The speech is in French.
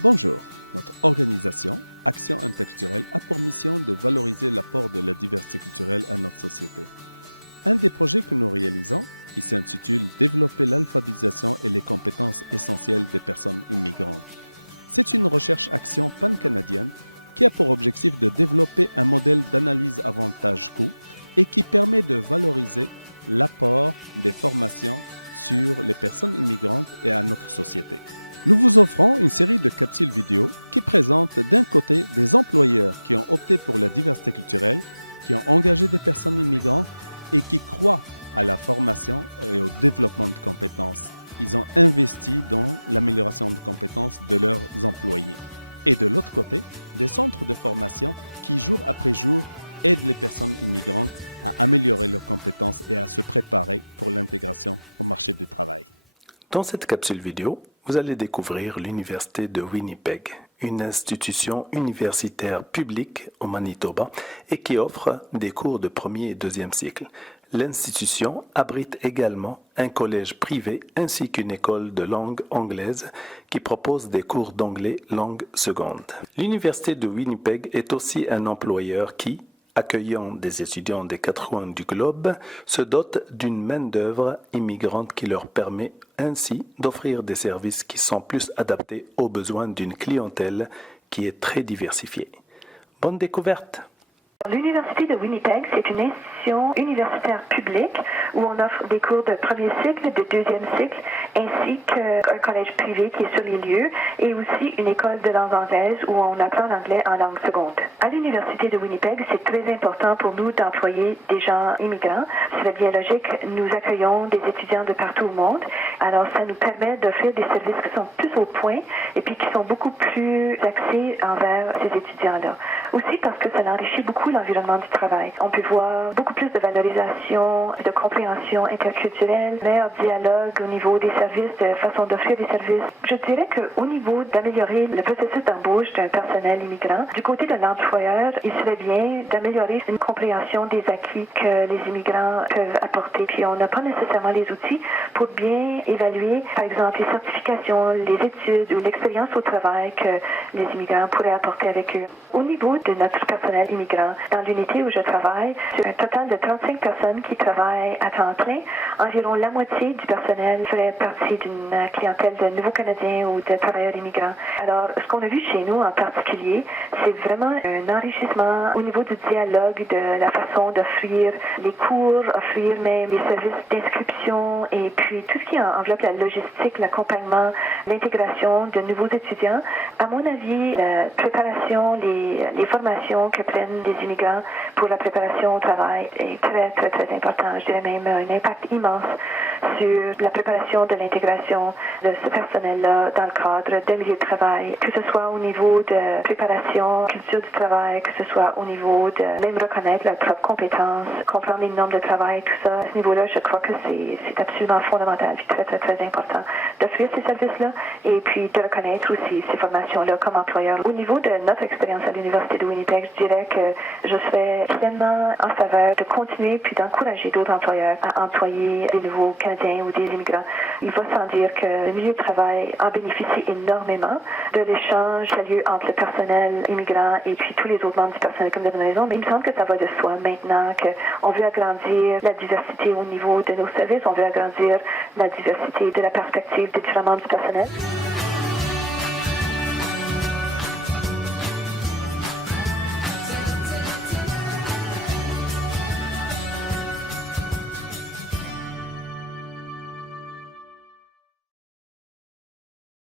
Bonjour, notre organisation, Action Interculturelle, a pour mission de valoriser l'apport de la diversité culturelle à notre société. Un des projets que nous réalisons, qui s'intitule « Développer l'alphabétisation et les compétences essentielles des personnes immigrantes ». C'est une recherche-action pan-canadienne qui a pour objectif de développer un modèle d'analyse avantage-coût et qui permet de valoriser l'apport des formations sur les personnes immigrantes et à notre société. Nous vous offrons une série de capsules vidéo qui présentent d'un côté des employeurs qui ont opté pour la diversité culturelle, qui ont engagé des personnes immigrantes et qui croient à la formation et au développement de compétences. Ils ont investi dans l'amélioration de compétences de leurs employés. Et de l'autre côté, des centres de formation qui, jour après jour, aident les personnes immigrantes à améliorer leurs compétences et à se préparer pour l'intégration au marché du travail. Dans cette capsule vidéo, vous allez découvrir l'Université de Winnipeg, une institution universitaire publique au Manitoba et qui offre des cours de premier et deuxième cycle. L'institution abrite également un collège privé ainsi qu'une école de langue anglaise qui propose des cours d'anglais langue seconde. L'Université de Winnipeg est aussi un employeur qui, accueillant des étudiants des quatre coins du globe, se dote d'une main-d'œuvre immigrante qui leur permet ainsi d'offrir des services qui sont plus adaptés aux besoins d'une clientèle qui est très diversifiée. Bonne découverte! L'Université de Winnipeg, c'est une institution universitaire publique où on offre des cours de premier cycle, de deuxième cycle, ainsi qu'un collège privé qui est sur les lieux et aussi une école de langue anglaise où on apprend l'anglais en langue seconde. À l'Université de Winnipeg, c'est très important pour nous d'employer des gens immigrants. C'est bien logique, nous accueillons des étudiants de partout au monde. Alors, ça nous permet d'offrir des services qui sont plus au point et puis qui sont beaucoup plus axés envers ces étudiants-là. Aussi parce que ça enrichit beaucoup l'environnement du travail. On peut voir beaucoup plus de valorisation, de compréhension interculturelle, meilleur dialogue au niveau des services, de façon d'offrir des services. Je dirais qu'au niveau d'améliorer le processus d'embauche d'un personnel immigrant, du côté de l'employeur, il serait bien d'améliorer une compréhension des acquis que les immigrants peuvent apporter. Puis on n'a pas nécessairement les outils pour bien évaluer, par exemple, les certifications, les études ou l'expérience au travail que les immigrants pourraient apporter avec eux. Au niveau de notre personnel immigrant, dans l'unité où je travaille, c'est un total de 35 personnes qui travaillent à temps plein. Environ la moitié du personnel ferait partie d'une clientèle de nouveaux Canadiens ou de travailleurs immigrants. Alors, ce qu'on a vu chez nous en particulier, c'est vraiment un enrichissement au niveau du dialogue, de la façon d'offrir les cours, offrir même les services d'inscription et puis tout ce qui enveloppe la logistique, l'accompagnement, l'intégration de nouveaux étudiants. À mon avis, la préparation, les formations que prennent les immigrants pour la préparation au travail est très, très, très important. Je dirais même un impact immense sur la préparation de l'intégration de ce personnel-là dans le cadre d'un milieu de travail, que ce soit au niveau de préparation, culture du travail, que ce soit au niveau de même reconnaître leurs propres compétences, comprendre les normes de travail, tout ça. À ce niveau-là, je crois que c'est absolument fondamental et très, très, très important d'offrir ces services-là et puis de reconnaître aussi ces formations-là comme employeur. Au niveau de notre expérience à l'Université de Winnipeg, je dirais que je serais pleinement en faveur de continuer puis d'encourager d'autres employeurs à employer des nouveaux Canadiens ou des immigrants. Il va sans dire que le milieu de travail en bénéficie énormément de l'échange qui a lieu entre le personnel immigrant et puis tous les autres membres du personnel comme de la maison. Mais il me semble que ça va de soi maintenant qu'on veut agrandir la diversité au niveau de nos services, on veut agrandir la diversité de la perspective des différents membres du personnel.